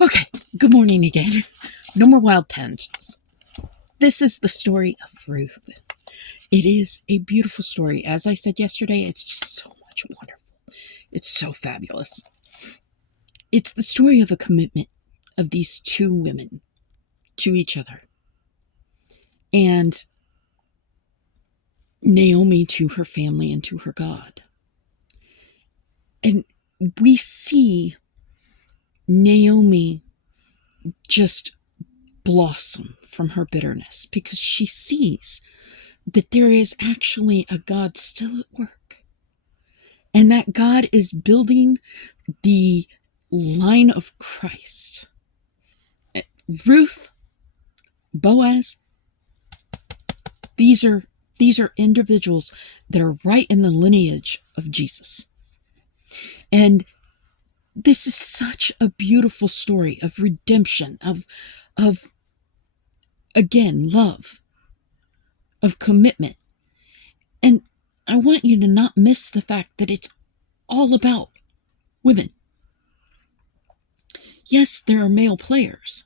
Okay, good morning again. No more wild tangents. This is the story of Ruth. It is a beautiful story. As I said yesterday, it's just so much wonderful. It's so fabulous. It's the story of a commitment of these two women to each other. And Naomi to her family and to her God. And we see Naomi just blossom from her bitterness because she sees that there is actually a God still at work. And that God is building the line of Christ. Ruth, Boaz, these are individuals that are right in the lineage of Jesus. And this is such a beautiful story of redemption, of again, love, of commitment. And I want you to not miss the fact that it's all about women. Yes, there are male players,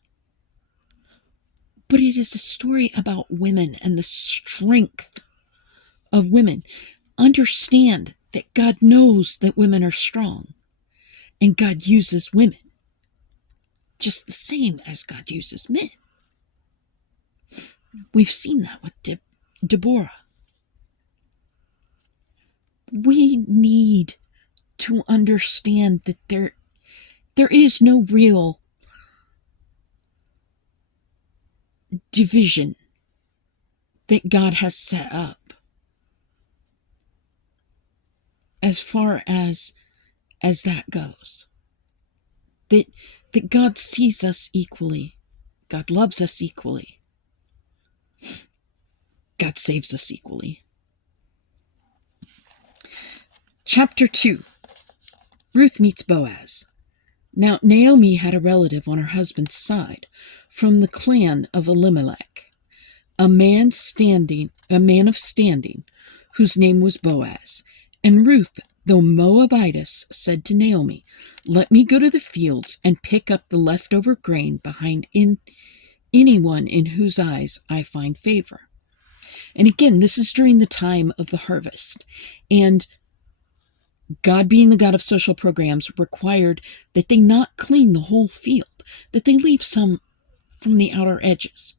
but it is a story about women and the strength of women. Understand that God knows that women are strong, and God uses women just the same as God uses men. We've seen that with Deborah. We need to understand that there is no real division that God has set up as far as that goes. That God sees us equally. God loves us equally. God saves us equally. Chapter 2. Ruth meets Boaz. Now Naomi had a relative on her husband's side from the clan of Elimelech, a man of standing, whose name was Boaz. And Ruth, though Moabitess, said to Naomi, "Let me go to the fields and pick up the leftover grain behind anyone in whose eyes I find favor." And again, this is during the time of the harvest. And God, being the God of social programs, required that they not clean the whole field, that they leave some from the outer edges.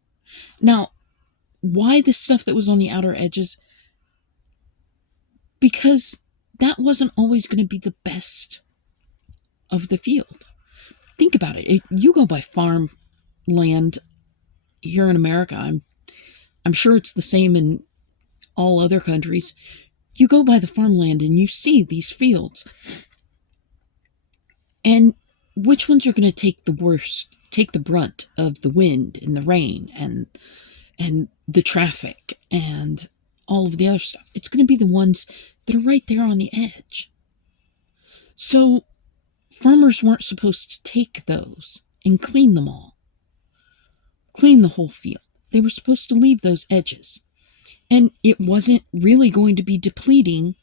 Now, why the stuff that was on the outer edges? Because that wasn't always going to be the best of the field. Think about it. You go by farm land here in America. I'm sure it's the same in all other countries. You go by the farmland and you see these fields. And which ones are going to take the brunt of the wind and the rain and the traffic and all of the other stuff? It's going to be the ones that are right there on the edge. So farmers weren't supposed to take those and clean them all. Clean the whole field. They were supposed to leave those edges. And it wasn't really going to be depleting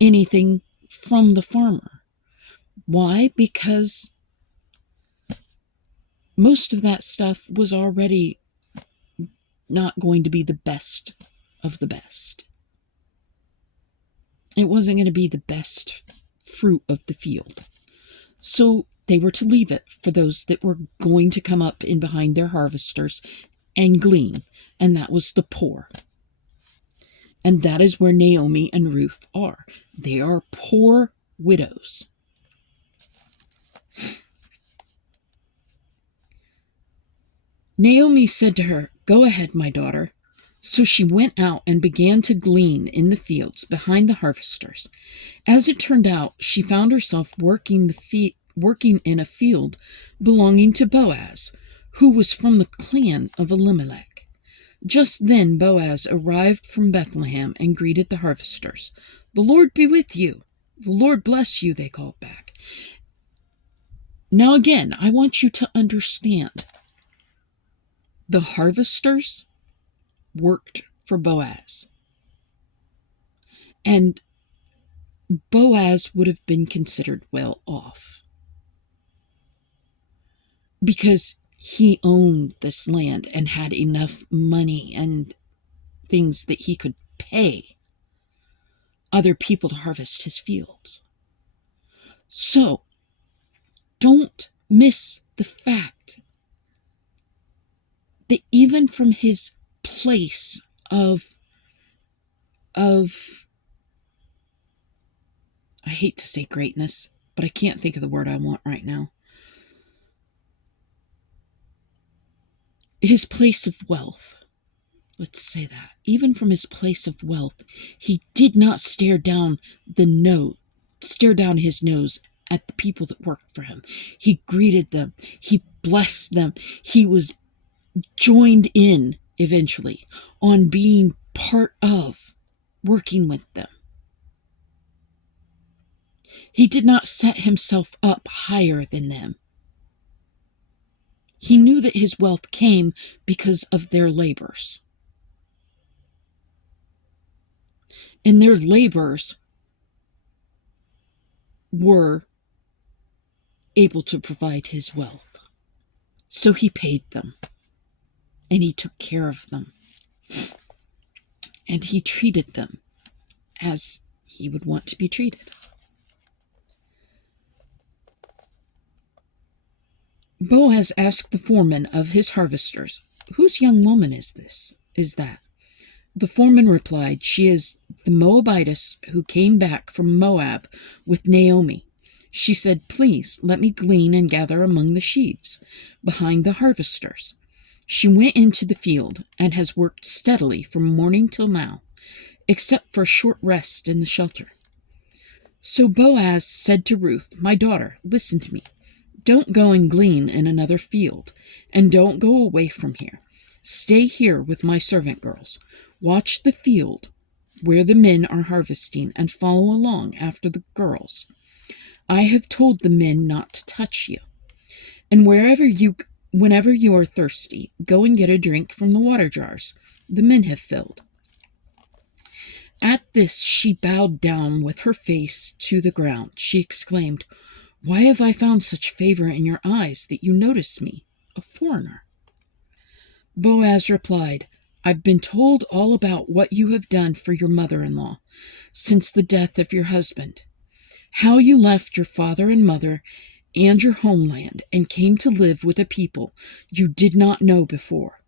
anything from the farmer. Why? Because most of that stuff was already not going to be the best of the best. It wasn't going to be the best fruit of the field. So they were to leave it for those that were going to come up in behind their harvesters and glean. And that was the poor. And that is where Naomi and Ruth are. They are poor widows. Naomi said to her, "Go ahead, my daughter." So she went out and began to glean in the fields behind the harvesters. As it turned out, she found herself working in a field belonging to Boaz, who was from the clan of Elimelech. Just then Boaz arrived from Bethlehem and greeted the harvesters. "The Lord be with you." "The Lord bless you," they called back. Now again, I want you to understand. The harvesters worked for Boaz. And Boaz would have been considered well off. because he owned this land and had enough money and things that he could pay other people to harvest his fields. So, don't miss the fact that even from his place of I hate to say greatness, but I can't think of the word I want right now. His place of wealth. Let's say that. Even from his place of wealth, he did not stare down his nose at the people that worked for him. He greeted them. He blessed them. He was joined in, eventually, on being part of working with them. He did not set himself up higher than them. He knew that his wealth came because of their labors. And their labors were able to provide his wealth. So he paid them. And he took care of them. And he treated them as he would want to be treated. Boaz asked the foreman of his harvesters, "Whose young woman is that?" The foreman replied, "She is the Moabitess who came back from Moab with Naomi. She said, 'Please let me glean and gather among the sheaves behind the harvesters.' She went into the field and has worked steadily from morning till now, except for a short rest in the shelter." So Boaz said to Ruth, "My daughter, listen to me. Don't go and glean in another field, and don't go away from here. Stay here with my servant girls. Watch the field where the men are harvesting and follow along after the girls. I have told the men not to touch you. And whenever you are thirsty, go and get a drink from the water jars the men have filled." At this she bowed down with her face to the ground. She exclaimed, "Why have I found such favor in your eyes that you notice me, a foreigner?" Boaz replied, "I've been told all about what you have done for your mother-in-law since the death of your husband, how you left your father and mother and your homeland and came to live with a people you did not know before.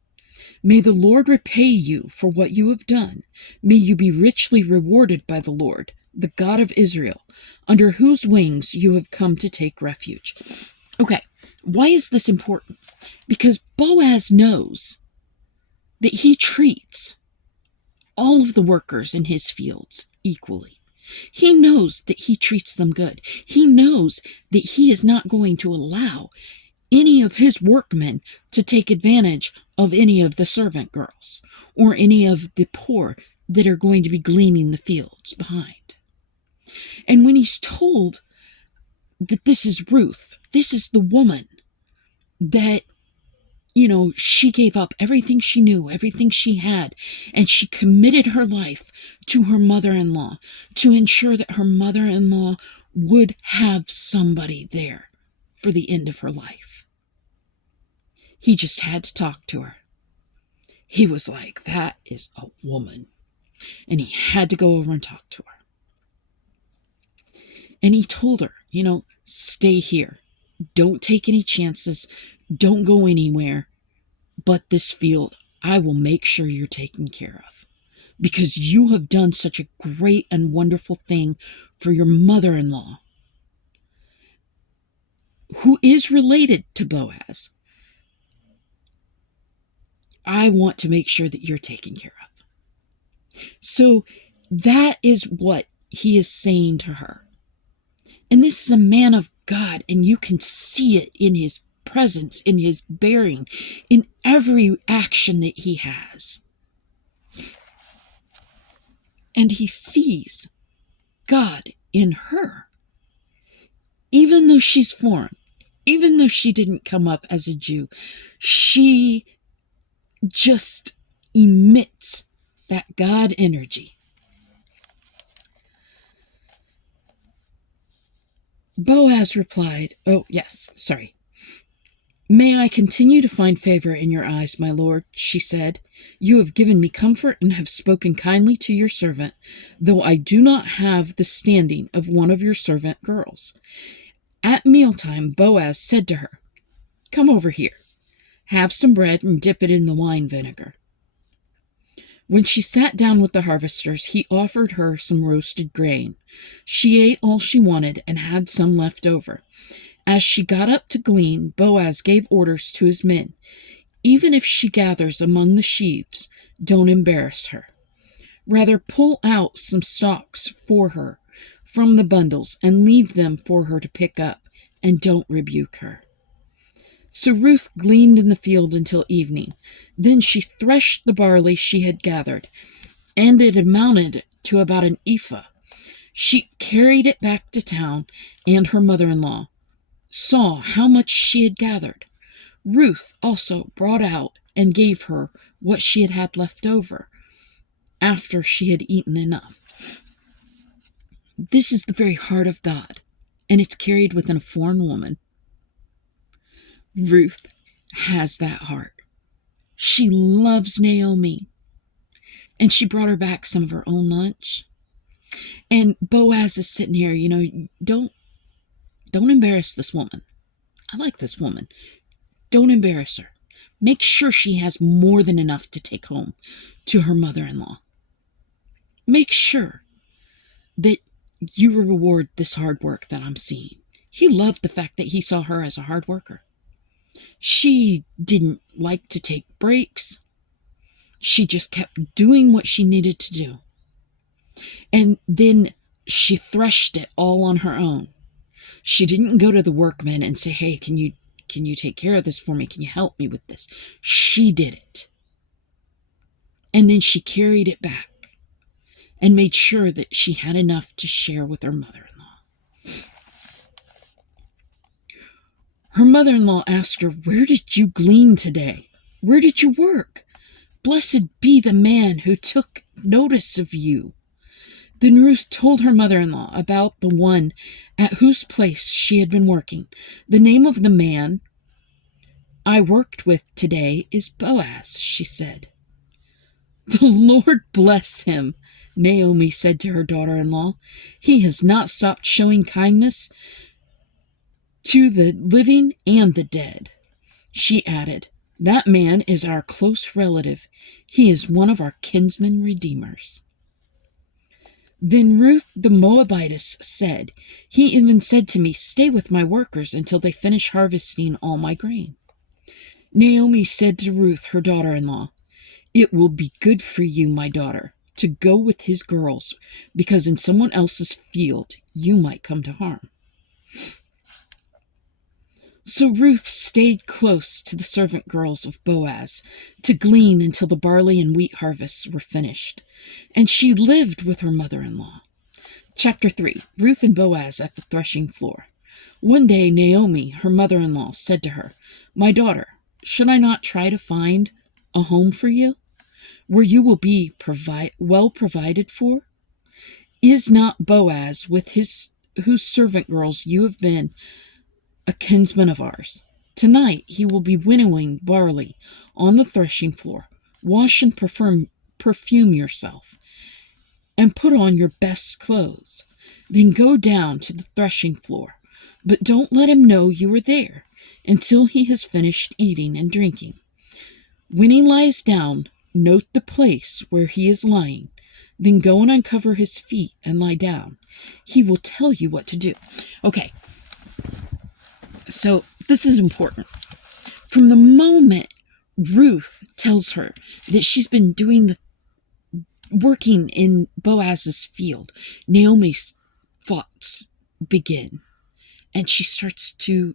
May the Lord repay you for what you have done. May you be richly rewarded by the Lord, the God of Israel, under whose wings you have come to take refuge." Okay, why is this important? Because Boaz knows that he treats all of the workers in his fields equally. He knows that he treats them good. He knows that he is not going to allow any of his workmen to take advantage of any of the servant girls or any of the poor that are going to be gleaning the fields behind. And when he's told that this is Ruth, this is the woman that, she gave up everything she knew, everything she had, and she committed her life to her mother-in-law to ensure that her mother-in-law would have somebody there for the end of her life. He just had to talk to her. He was like, that is a woman. And he had to go over and talk to her. And he told her, stay here. Don't take any chances. Don't go anywhere. But this field, I will make sure you're taken care of. Because you have done such a great and wonderful thing for your mother-in-law, who is related to Boaz. I want to make sure that you're taken care of. So that is what he is saying to her. And this is a man of God, and you can see it in his presence, in his bearing, in every action that he has. And he sees God in her. Even though she's foreign, even though she didn't come up as a Jew, she just emits that God energy. Boaz replied, "May I continue to find favor in your eyes, my lord," she said. "You have given me comfort and have spoken kindly to your servant, though I do not have the standing of one of your servant girls." At mealtime, Boaz said to her, "Come over here. Have some bread and dip it in the wine vinegar." When she sat down with the harvesters, he offered her some roasted grain. She ate all she wanted and had some left over. As she got up to glean, Boaz gave orders to his men. "Even if she gathers among the sheaves, don't embarrass her. Rather, pull out some stalks for her from the bundles and leave them for her to pick up, and don't rebuke her." So Ruth gleaned in the field until evening. Then she threshed the barley she had gathered, and it amounted to about an ephah. She carried it back to town, and her mother-in-law saw how much she had gathered. Ruth also brought out and gave her what she had had left over, after she had eaten enough. This is the very heart of God, and it's carried within a foreign woman. Ruth has that heart. She loves Naomi, and she brought her back some of her own lunch. And Boaz is sitting here, don't embarrass this woman. I like this woman. Don't embarrass her. Make sure she has more than enough to take home to her mother-in-law. Make sure that you reward this hard work that I'm seeing. He loved the fact that he saw her as a hard worker. She didn't like to take breaks. She just kept doing what she needed to do. And then she threshed it all on her own. She didn't go to the workmen and say, "Hey, can you take care of this for me? Can you help me with this?" She did it. And then she carried it back and made sure that she had enough to share with her mother-in-law. Her mother-in-law asked her, "Where did you glean today? Where did you work? Blessed be the man who took notice of you." Then Ruth told her mother-in-law about the one at whose place she had been working. "The name of the man I worked with today is Boaz," she said. "The Lord bless him," Naomi said to her daughter-in-law. "He has not stopped showing kindness to the living and the dead." She added, "That man is our close relative. He is one of our kinsman redeemers." Then Ruth the Moabitess said, "He even said to me, 'Stay with my workers until they finish harvesting all my grain.'" Naomi said to Ruth, her daughter-in-law, "It will be good for you, my daughter, to go with his girls, because in someone else's field you might come to harm." So Ruth stayed close to the servant girls of Boaz to glean until the barley and wheat harvests were finished, and she lived with her mother-in-law. Chapter 3. Ruth and Boaz at the threshing floor. One day Naomi, her mother-in-law, said to her, "My daughter, should I not try to find a home for you, where you will be well provided for? Is not Boaz, with whose servant girls you have been, a kinsman of ours? Tonight he will be winnowing barley on the threshing floor. Wash and perfume yourself, and put on your best clothes. Then go down to the threshing floor, but don't let him know you are there until he has finished eating and drinking. When he lies down, note the place where he is lying. Then go and uncover his feet and lie down. He will tell you what to do." Okay, so this is important. From the moment Ruth tells her that she's been working in Boaz's field, Naomi's thoughts begin, and she starts to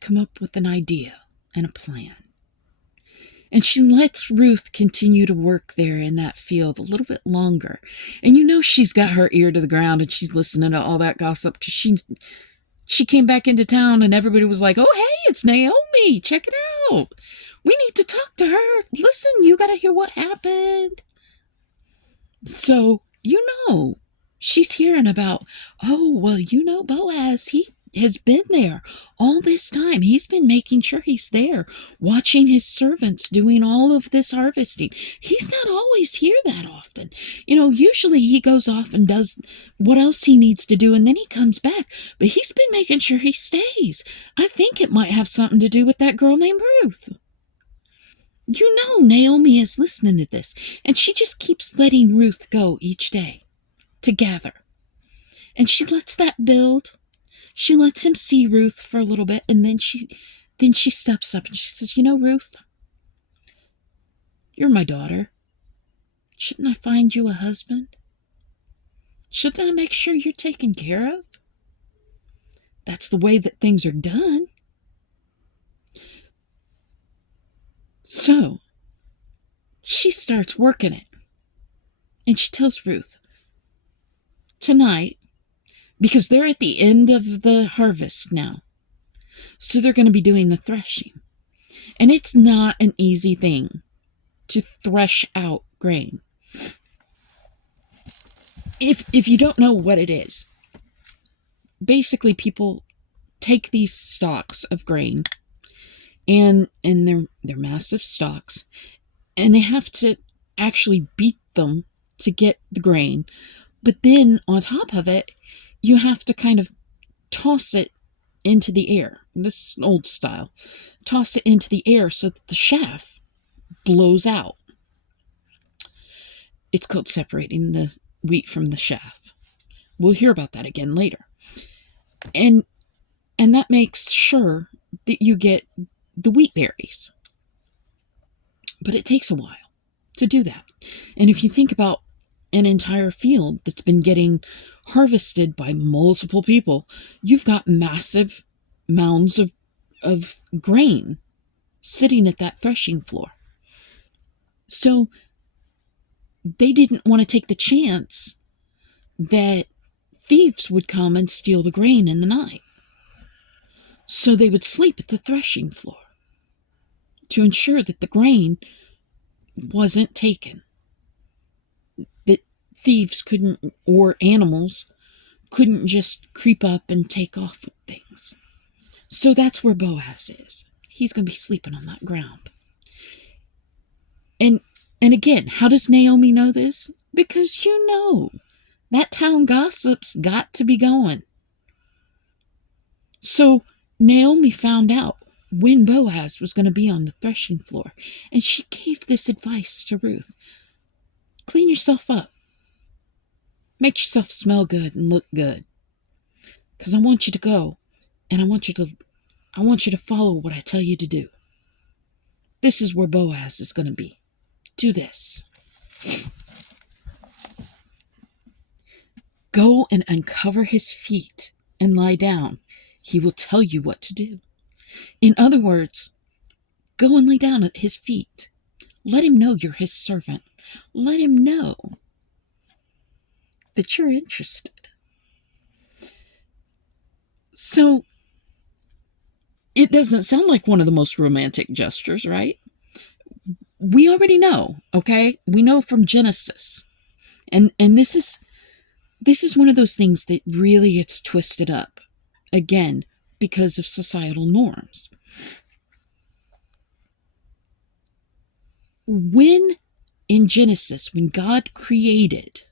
come up with an idea and a plan. And she lets Ruth continue to work there in that field a little bit longer. And she's got her ear to the ground and she's listening to all that gossip, because she came back into town and everybody was like, "Oh, hey, it's Naomi. Check it out. We need to talk to her. Listen, you got to hear what happened." So, she's hearing about, "Oh, well, Boaz, has been there all this time. He's been making sure he's there, watching his servants doing all of this harvesting. He's not always here that often. Usually he goes off and does what else he needs to do, and then he comes back. But he's been making sure he stays. I think it might have something to do with that girl named Ruth. Naomi is listening to this, and she just keeps letting Ruth go each day to gather. And she lets that build. She lets him see Ruth for a little bit, and then she steps up and she says, Ruth, you're my daughter. Shouldn't I find you a husband? Shouldn't I make sure you're taken care of? That's the way that things are done. So, she starts working it. And she tells Ruth, tonight, because they're at the end of the harvest now, so they're going to be doing the threshing. And it's not an easy thing to thresh out grain. If you don't know what it is, basically people take these stalks of grain, and they're massive stalks, and they have to actually beat them to get the grain. But then on top of it, you have to kind of toss it into the air. This is old style. Toss it into the air so that the chaff blows out. It's called separating the wheat from the chaff. We'll hear about that again later. And that makes sure that you get the wheat berries. But it takes a while to do that. And if you think about an entire field that's been getting harvested by multiple people, you've got massive mounds of grain sitting at that threshing floor. So they didn't want to take the chance that thieves would come and steal the grain in the night. So they would sleep at the threshing floor to ensure that the grain wasn't taken. That thieves couldn't, or animals couldn't just creep up and take off with things. So that's where Boaz is. He's going to be sleeping on that ground. And again, how does Naomi know this? Because that town gossip's got to be going. So Naomi found out when Boaz was going to be on the threshing floor, and she gave this advice to Ruth. Clean yourself up. Make yourself smell good and look good. Because I want you to go, and I want you to follow what I tell you to do. This is where Boaz is going to be. Do this. Go and uncover his feet and lie down. He will tell you what to do. In other words, go and lay down at his feet. Let him know you're his servant. Let him know that you're interested. So, it doesn't sound like one of the most romantic gestures, right? We already know, okay? We know from Genesis. And this is one of those things that really gets twisted up. Again, because of societal norms. In Genesis, when God created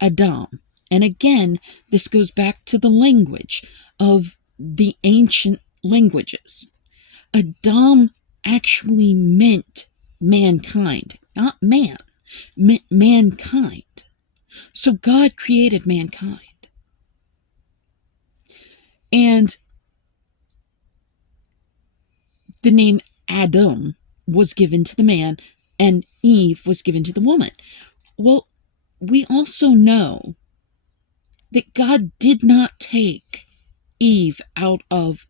Adam. And again, this goes back to the language of the ancient languages. Adam actually meant mankind, not man, meant mankind. So God created mankind. And the name Adam was given to the man, and Eve was given to the woman. Well, we also know that God did not take Eve out of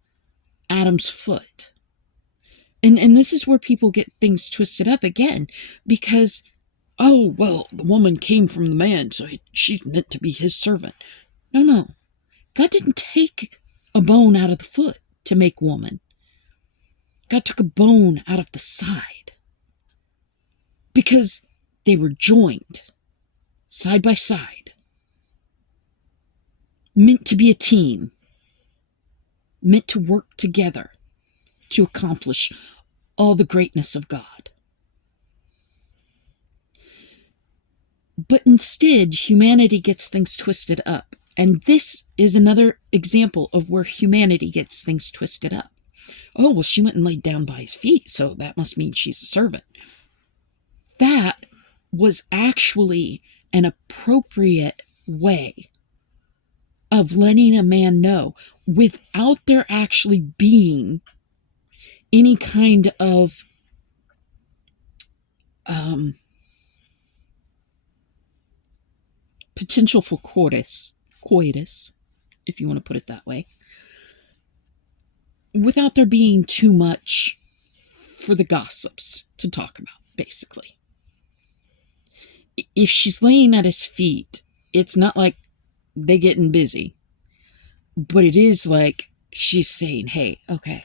Adam's foot. And this is where people get things twisted up again, because, the woman came from the man, so she's meant to be his servant. No. God didn't take a bone out of the foot to make woman. God took a bone out of the side, because they were joined side by side. meant to be a team, meant to work together to accomplish all the greatness of God. But instead, humanity gets things twisted up. And this is another example of where humanity gets things twisted up. Oh, well, she went and laid down by his feet, so that must mean she's a servant. That was actually an appropriate way of letting a man know without there actually being any kind of potential for coitus, if you want to put it that way, without there being too much for the gossips to talk about, basically. If she's laying at his feet, it's not like they getting busy, but it is like she's saying, hey, okay,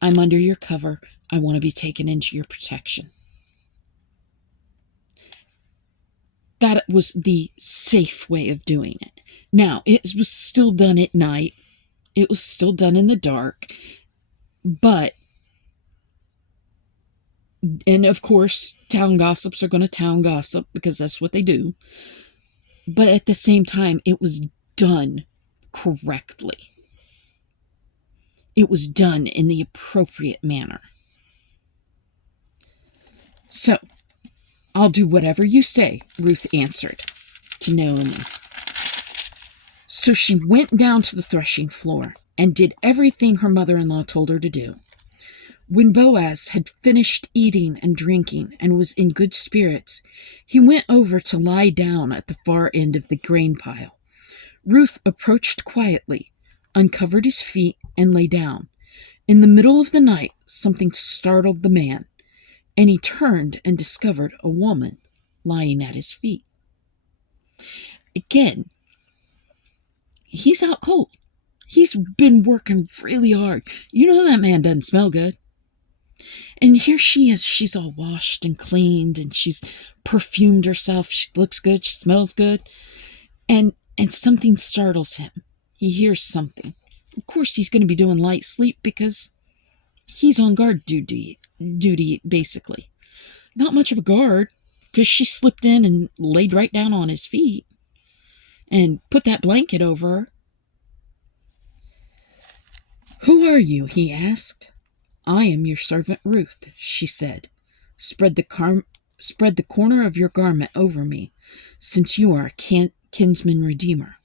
I'm under your cover. I want to be taken into your protection. That was the safe way of doing it. Now, it was still done at night. It was still done in the dark. But, and of course, town gossips are going to town gossip because that's what they do. But at the same time, it was done correctly. It was done in the appropriate manner. So, I'll do whatever you say, Ruth answered to Naomi. So she went down to the threshing floor and did everything her mother-in-law told her to do. When Boaz had finished eating and drinking and was in good spirits, he went over to lie down at the far end of the grain pile. Ruth approached quietly, uncovered his feet, and lay down. In the middle of the night, something startled the man, and he turned and discovered a woman lying at his feet. Again, he's out cold. He's been working really hard. You know that man doesn't smell good. And here she is. She's all washed and cleaned, and she's perfumed herself. She looks good. She smells good. And something startles him. He hears something. Of course, he's going to be doing light sleep because he's on guard duty, basically. Not much of a guard, because she slipped in and laid right down on his feet and put that blanket over her. Who are you? He asked. I am your servant Ruth, she said. Spread the corner of your garment over me, since you are a kinsman redeemer.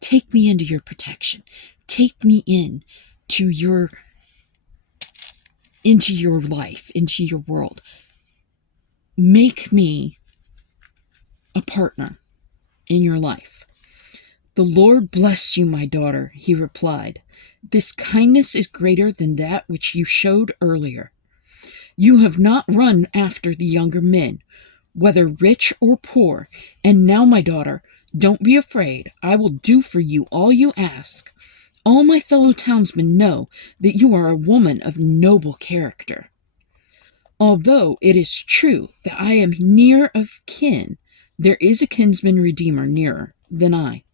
Take me into your protection. Take me into your life, into your world. Make me a partner in your life. The Lord bless you, my daughter, he replied. This kindness is greater than that which you showed earlier. You have not run after the younger men, whether rich or poor. And now, my daughter, don't be afraid. I will do for you all you ask. All my fellow townsmen know that you are a woman of noble character. Although it is true that I am near of kin, there is a kinsman redeemer nearer than I.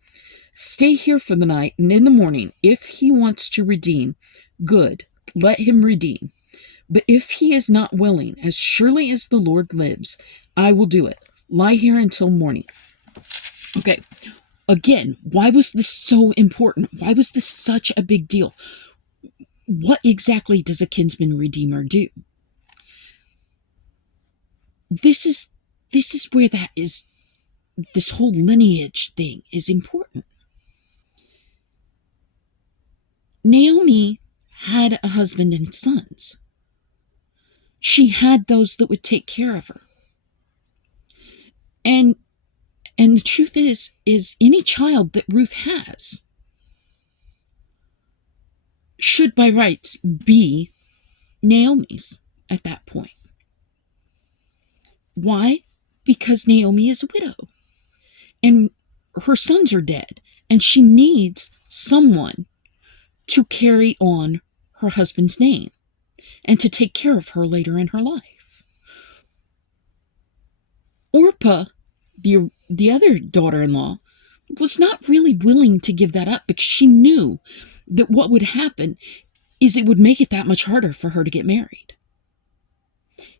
Stay here for the night, and in the morning, if he wants to redeem, good, let him redeem. But if he is not willing, as surely as the Lord lives, I will do it. Lie here until morning. Okay, again, why was this so important? Why was this such a big deal? What exactly does a kinsman redeemer do? This is where this whole lineage thing is important. Naomi had a husband and sons. She had those that would take care of her. And the truth is any child that Ruth has should by rights be Naomi's at that point. Why? Because Naomi is a widow. And her sons are dead. And she needs someone to carry on her husband's name and to take care of her later in her life. Orpah, the other daughter-in-law, was not really willing to give that up because she knew that what would happen is it would make it that much harder for her to get married.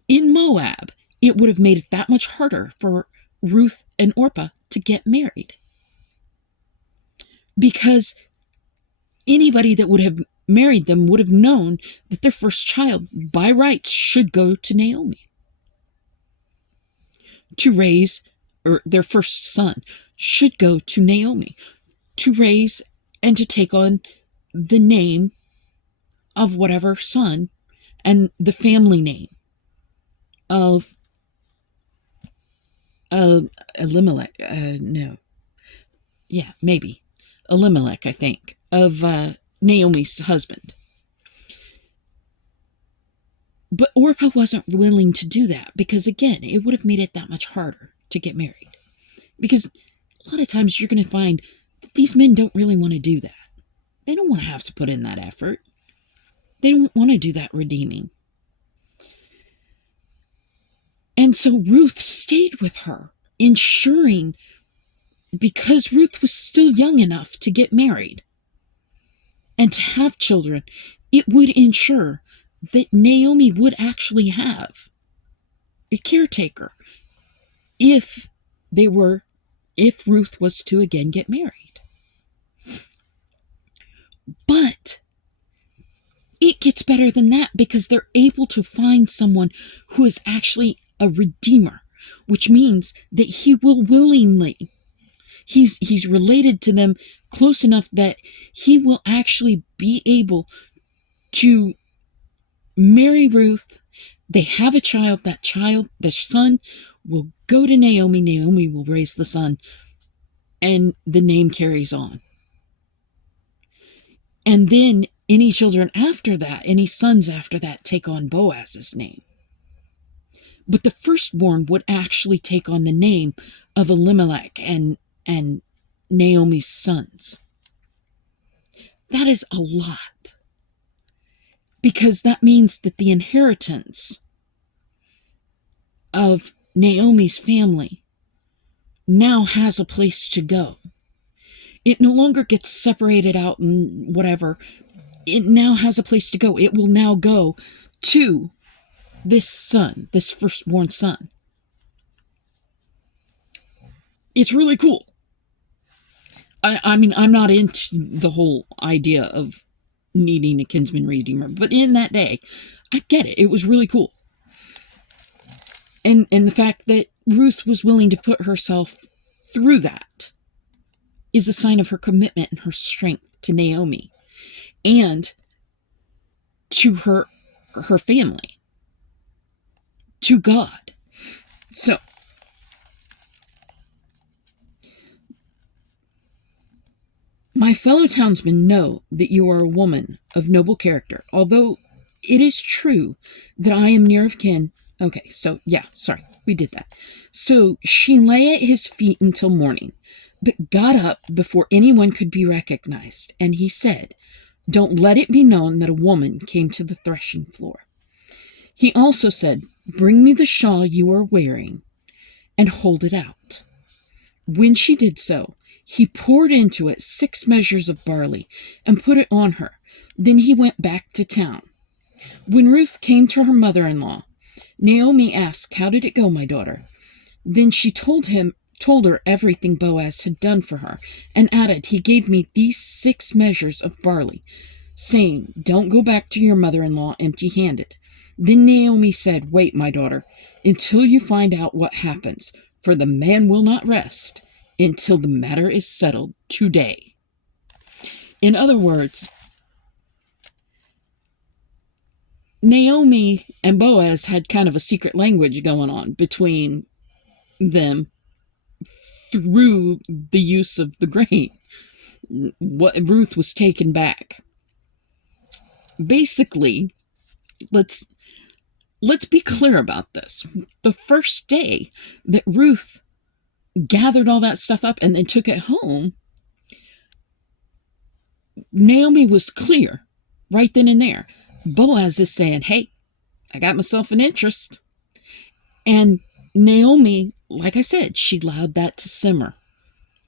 In Moab, it would have made it that much harder for Ruth and Orpah to get married. Because anybody that would have married them would have known that their first child, by rights, should go to Naomi to raise, or their first son should go to Naomi to raise and to take on the name of whatever son and the family name of Elimelech. Elimelech, I think, of Naomi's husband. But Orpah wasn't willing to do that because, again, it would have made it that much harder to get married. Because a lot of times you're going to find that these men don't really want to do that. They don't want to have to put in that effort. They don't want to do that redeeming. And so Ruth stayed with her, ensuring, because Ruth was still young enough to get married and to have children, it would ensure that Naomi would actually have a caretaker if Ruth was to again get married. But it gets better than that because they're able to find someone who is actually a redeemer, which means that he will willingly, he's related to them close enough that he will actually be able to marry Ruth. They have a child. That child, the son, will go to Naomi. Naomi will raise the son, and the name carries on. And then any children after that, any sons after that, take on Boaz's name. But the firstborn would actually take on the name of Elimelech and Naomi's sons. That is a lot. Because that means that the inheritance of Naomi's family now has a place to go. It no longer gets separated out and whatever. It now has a place to go. It will now go to this son, this firstborn son. It's really cool. I mean, I'm not into the whole idea of needing a kinsman redeemer, but in that day, I get it. It was really cool. And the fact that Ruth was willing to put herself through that is a sign of her commitment and her strength to Naomi and to her family, to God. So, my fellow townsmen know that you are a woman of noble character, although it is true that I am near of kin. Okay, so, we did that. So she lay at his feet until morning, but got up before anyone could be recognized. And he said, "Don't let it be known that a woman came to the threshing floor." He also said, "Bring me the shawl you are wearing and hold it out." When she did so, he poured into it 6 measures of barley and put it on her. Then he went back to town. When Ruth came to her mother-in-law, Naomi asked, "How did it go, my daughter?" Then she told her everything Boaz had done for her, and added, "He gave me these 6 measures of barley, saying, 'Don't go back to your mother-in-law empty-handed.'" Then Naomi said, "Wait, my daughter, until you find out what happens, for the man will not rest until the matter is settled today." In other words, Naomi and Boaz had kind of a secret language going on between them through the use of the grain. What Ruth was taken back. Basically, let's be clear about this. The first day that Ruth gathered all that stuff up and then took it home, Naomi was clear right then and there. Boaz is saying, "Hey, I got myself an interest." And Naomi, like I said, she allowed that to simmer.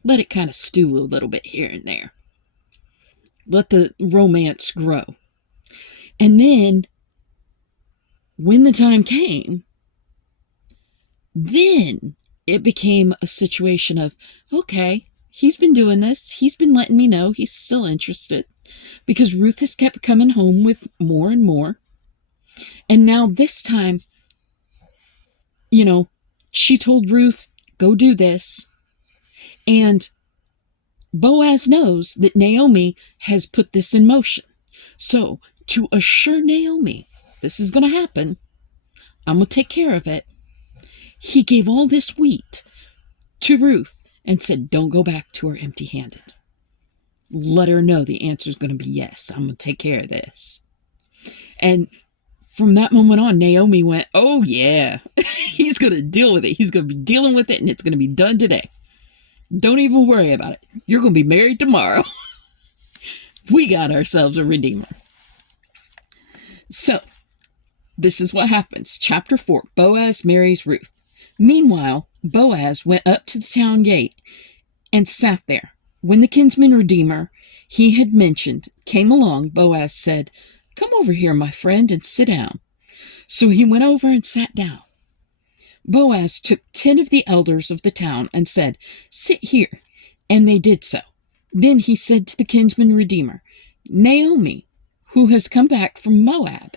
let it kind of stew a little bit here and there. Let the romance grow. And then, when the time came, then it became a situation of, okay, he's been doing this. He's been letting me know he's still interested, because Ruth has kept coming home with more and more. And now this time, she told Ruth, go do this. And Boaz knows that Naomi has put this in motion. So, to assure Naomi this is going to happen, I'm going to take care of it, he gave all this wheat to Ruth and said, don't go back to her empty-handed. Let her know the answer is going to be yes. I'm going to take care of this. And from that moment on, Naomi went, oh yeah, he's going to deal with it. He's going to be dealing with it, and it's going to be done today. Don't even worry about it. You're going to be married tomorrow. We got ourselves a redeemer. So, this is what happens. Chapter 4, Boaz marries Ruth. Meanwhile, Boaz went up to the town gate and sat there. When the kinsman redeemer he had mentioned came along, Boaz said, come over here, my friend, and sit down. So he went over and sat down. Boaz took 10 of the elders of the town and said, sit here. And they did so. Then he said to the kinsman redeemer, Naomi, who has come back from Moab,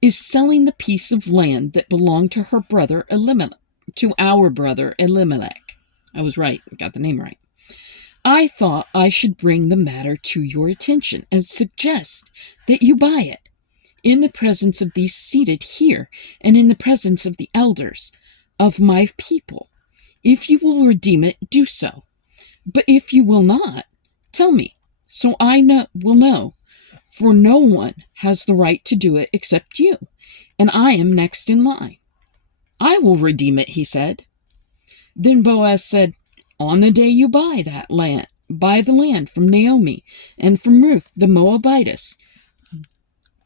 is selling the piece of land that belonged to her brother Elimelech, to our brother Elimelech. I was right. I got the name right. I thought I should bring the matter to your attention and suggest that you buy it in the presence of these seated here and in the presence of the elders of my people. If you will redeem it, do so. But if you will not, tell me, so I will know. For no one has the right to do it except you, and I am next in line. I will redeem it, he said. Then Boaz said, on the day you buy the land from Naomi and from Ruth the Moabitess,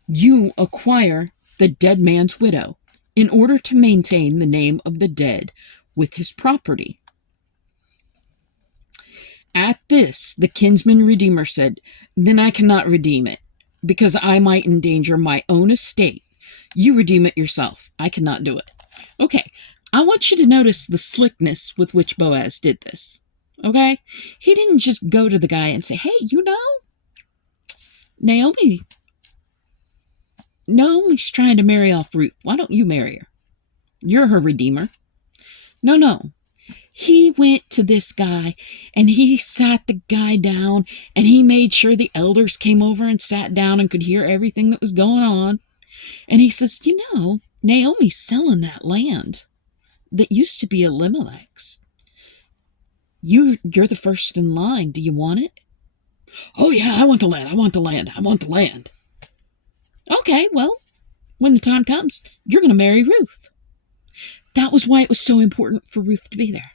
you acquire the dead man's widow in order to maintain the name of the dead with his property. At this, the kinsman redeemer said, then I cannot redeem it, because I might endanger my own estate. You redeem it yourself. I cannot do it. Okay, I want you to notice the slickness with which Boaz did this. Okay? He didn't just go to the guy and say, hey, Naomi's trying to marry off Ruth. Why don't you marry her? You're her redeemer. No. He went to this guy and he sat the guy down and he made sure the elders came over and sat down and could hear everything that was going on. And he says, Naomi's selling that land that used to be Elimelech's. You're the first in line. Do you want it? Oh yeah, I want the land. Okay, well, when the time comes, you're going to marry Ruth. That was why it was so important for Ruth to be there.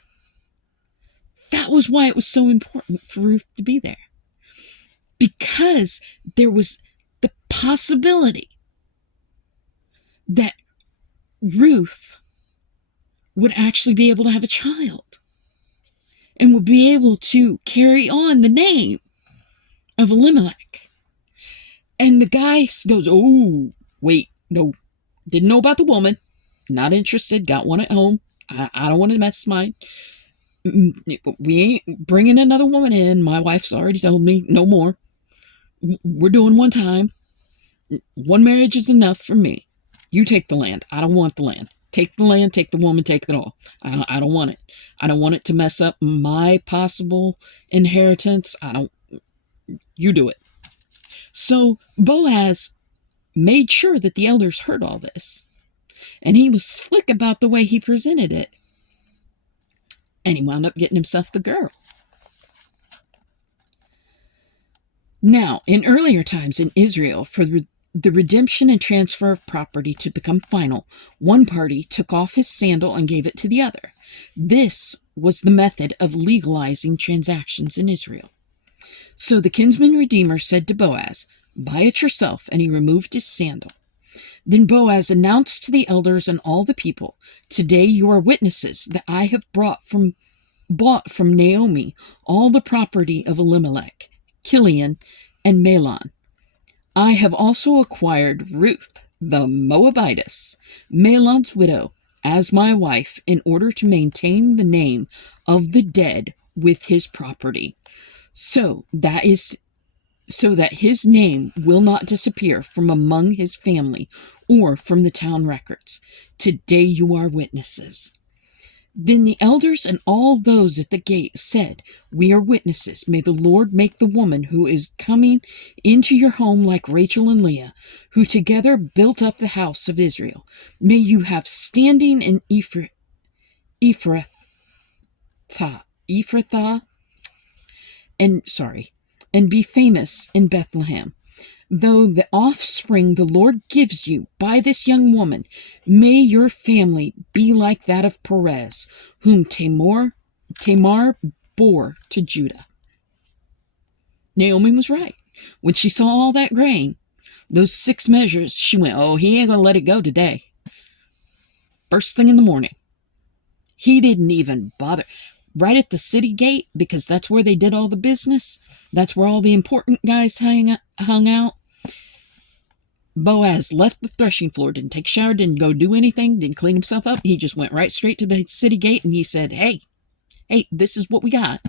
Because there was the possibility that Ruth would actually be able to have a child and would be able to carry on the name of Elimelech. And the guy goes, oh, wait, no, didn't know about the woman, not interested, got one at home. I don't want to mess mine. We ain't bringing another woman in. My wife's already told me no more. We're doing one time. One marriage is enough for me. You take the land. I don't want the land. Take the land, take the woman, take it all. I don't want it. I don't want it to mess up my possible inheritance. You do it. So Boaz made sure that the elders heard all this. And he was slick about the way he presented it. And he wound up getting himself the girl. Now, in earlier times in Israel, for the redemption and transfer of property to become final, one party took off his sandal and gave it to the other. This was the method of legalizing transactions in Israel. So the kinsman redeemer said to Boaz, buy it yourself, and he removed his sandal. Then Boaz announced to the elders and all the people, today you are witnesses that I have bought from bought from Naomi all the property of Elimelech, Kilion, and Mahlon. I have also acquired Ruth, the Moabitess, Mahlon's widow, as my wife, in order to maintain the name of the dead with his property, so that his name will not disappear from among his family or from the town records. Today you are witnesses. Then the elders and all those at the gate said, We are witnesses. May the Lord make the woman who is coming into your home like Rachel and Leah, who together built up the house of Israel. May you have standing in Ephrathah, and be famous in Bethlehem. Though the offspring the Lord gives you by this young woman, may your family be like that of Perez, whom Tamar bore to Judah. Naomi was right. When she saw all that grain, those 6 measures, she went, oh, he ain't going to let it go today. First thing in the morning. He didn't even bother. Right at the city gate, because that's where they did all the business. That's where all the important guys hung out. Boaz left the threshing floor, didn't take a shower, didn't go do anything, didn't clean himself up. He just went right straight to the city gate and he said, hey, this is what we got.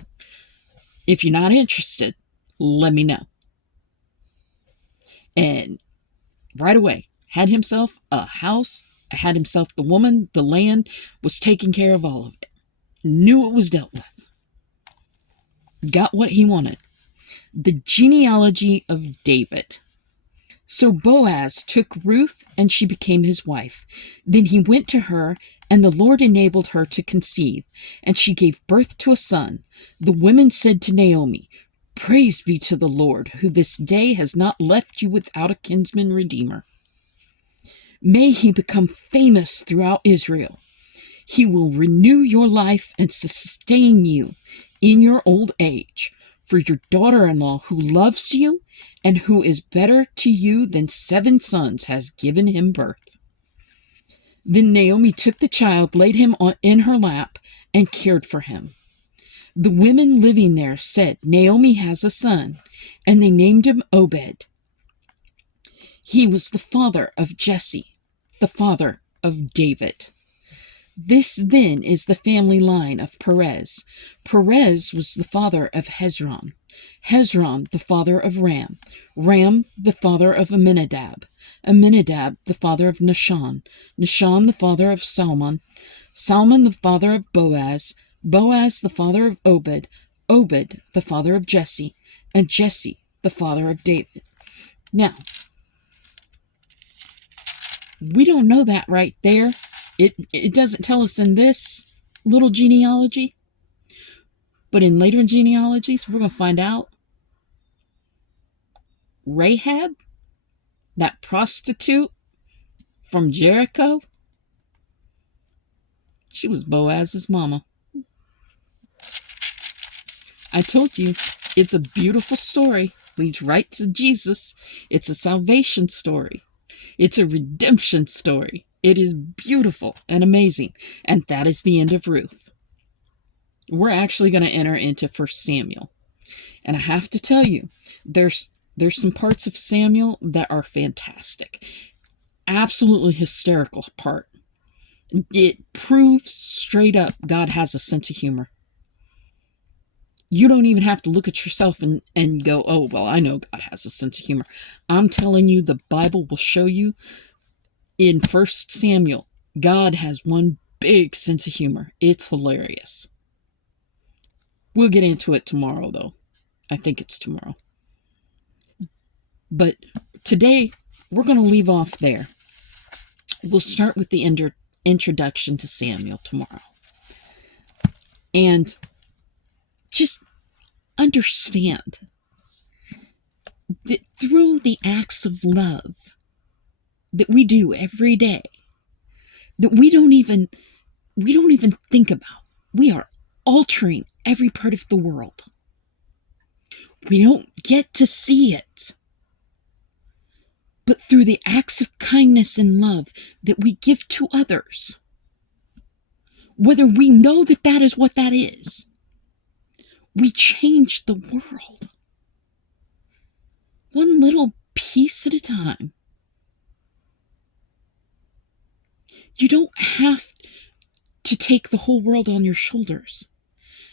If you're not interested, let me know. And right away, had himself a house, had himself the woman, the land, was taking care of all of it. Knew it was dealt with. Got what he wanted. The genealogy of David. So Boaz took Ruth, and she became his wife. Then he went to her, and the Lord enabled her to conceive, and she gave birth to a son. The women said to Naomi, Praise be to the Lord, who this day has not left you without a kinsman redeemer. May he become famous throughout Israel. He will renew your life and sustain you in your old age. For your daughter-in-law, who loves you and who is better to you than 7 sons, has given him birth. Then Naomi took the child, laid him in her lap, and cared for him. The women living there said, Naomi has a son, and they named him Obed. He was the father of Jesse, the father of David. This then is the family line of Perez. Perez was the father of Hezron. Hezron the father of Ram. Ram the father of Amminadab. Amminadab the father of Nahshon. Nahshon the father of Salmon. Salmon the father of Boaz. Boaz the father of Obed. Obed the father of Jesse. And Jesse the father of David. Now, we don't know that right there. It doesn't tell us in this little genealogy, but in later genealogies, we're going to find out Rahab, that prostitute from Jericho, she was Boaz's mama. I told you, it's a beautiful story. Leads right to Jesus. It's a salvation story. It's a redemption story. It is beautiful and amazing. And that is the end of Ruth. We're actually going to enter into 1 Samuel. And I have to tell you, there's some parts of Samuel that are fantastic. Absolutely hysterical part. It proves straight up God has a sense of humor. You don't even have to look at yourself and go, oh, well, I know God has a sense of humor. I'm telling you, the Bible will show you in 1 Samuel, God has one big sense of humor. It's hilarious. We'll get into it tomorrow, though. I think it's tomorrow. But today, we're going to leave off there. We'll start with the introduction to Samuel tomorrow. And just understand that through the acts of love that we do every day, that we don't even think about, we are altering every part of the world. We don't get to see it. But through the acts of kindness and love that we give to others, whether we know that that is what that is, we change the world. One little piece at a time. You don't have to take the whole world on your shoulders.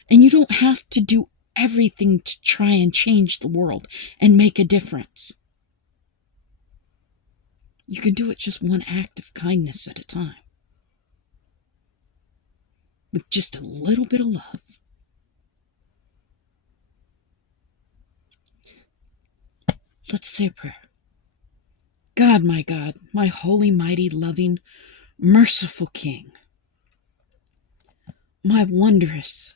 And you don't have to do everything to try and change the world and make a difference. You can do it just one act of kindness at a time. With just a little bit of love. Let's say a prayer. God, my holy, mighty, loving, merciful King, my wondrous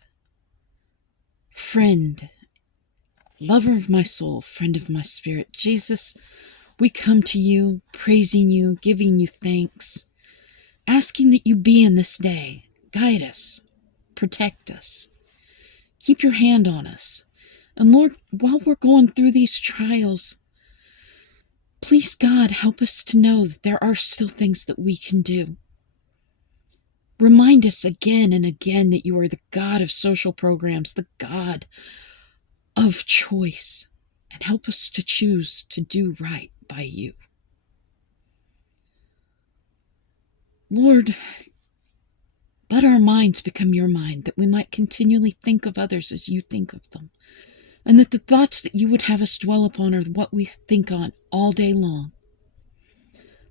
friend, lover of my soul, friend of my spirit, Jesus, we come to you, praising you, giving you thanks, asking that you be in this day, guide us, protect us, keep your hand on us. And Lord, while we're going through these trials, please, God, help us to know that there are still things that we can do. Remind us again and again that you are the God of social programs, the God of choice, and help us to choose to do right by you. Lord, let our minds become your mind, that we might continually think of others as you think of them, and that the thoughts that you would have us dwell upon are what we think on all day long.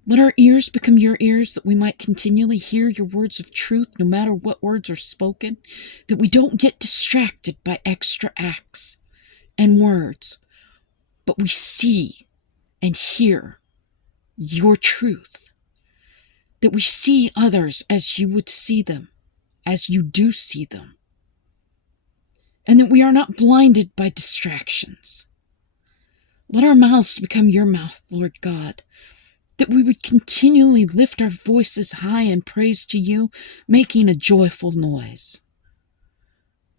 Let our ears become your ears, that we might continually hear your words of truth, no matter what words are spoken, that we don't get distracted by extra acts and words, but we see and hear your truth, that we see others as you would see them, as you do see them, and that we are not blinded by distractions. Let our mouths become your mouth, Lord God, that we would continually lift our voices high in praise to you, making a joyful noise.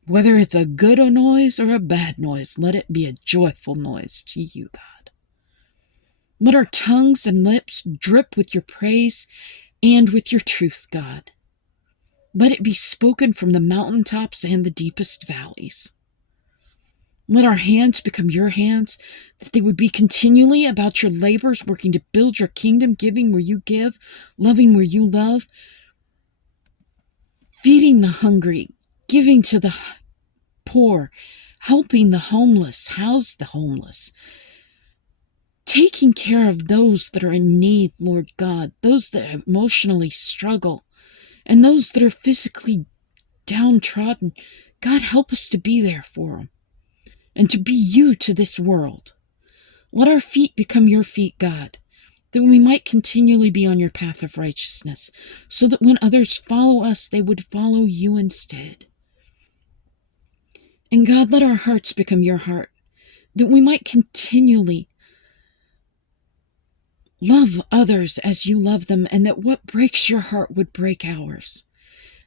Whether it's a good noise or a bad noise, let it be a joyful noise to you, God. Let our tongues and lips drip with your praise and with your truth, God. Let it be spoken from the mountaintops and the deepest valleys. Let our hands become your hands, that they would be continually about your labors, working to build your kingdom, giving where you give, loving where you love, feeding the hungry, giving to the poor, helping the homeless, house the homeless, taking care of those that are in need, Lord God, those that emotionally struggle, and those that are physically downtrodden. God, help us to be there for them and to be you to this world. Let our feet become your feet, God, that we might continually be on your path of righteousness, so that when others follow us, they would follow you instead. And God, let our hearts become your heart, that we might continually love others as you love them, and that what breaks your heart would break ours.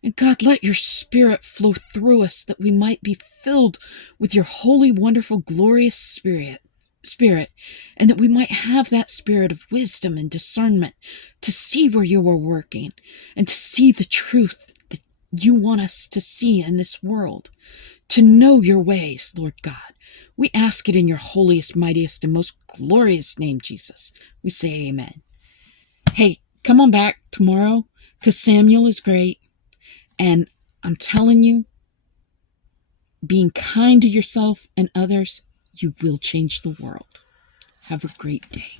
And God, let your Spirit flow through us, that we might be filled with your holy, wonderful, glorious Spirit, and that we might have that spirit of wisdom and discernment to see where you are working and to see the truth that you want us to see in this world, to know your ways, Lord God. We ask it in your holiest, mightiest, and most glorious name, Jesus. We say amen. Hey, come on back tomorrow, because Samuel is great. And I'm telling you, being kind to yourself and others, you will change the world. Have a great day.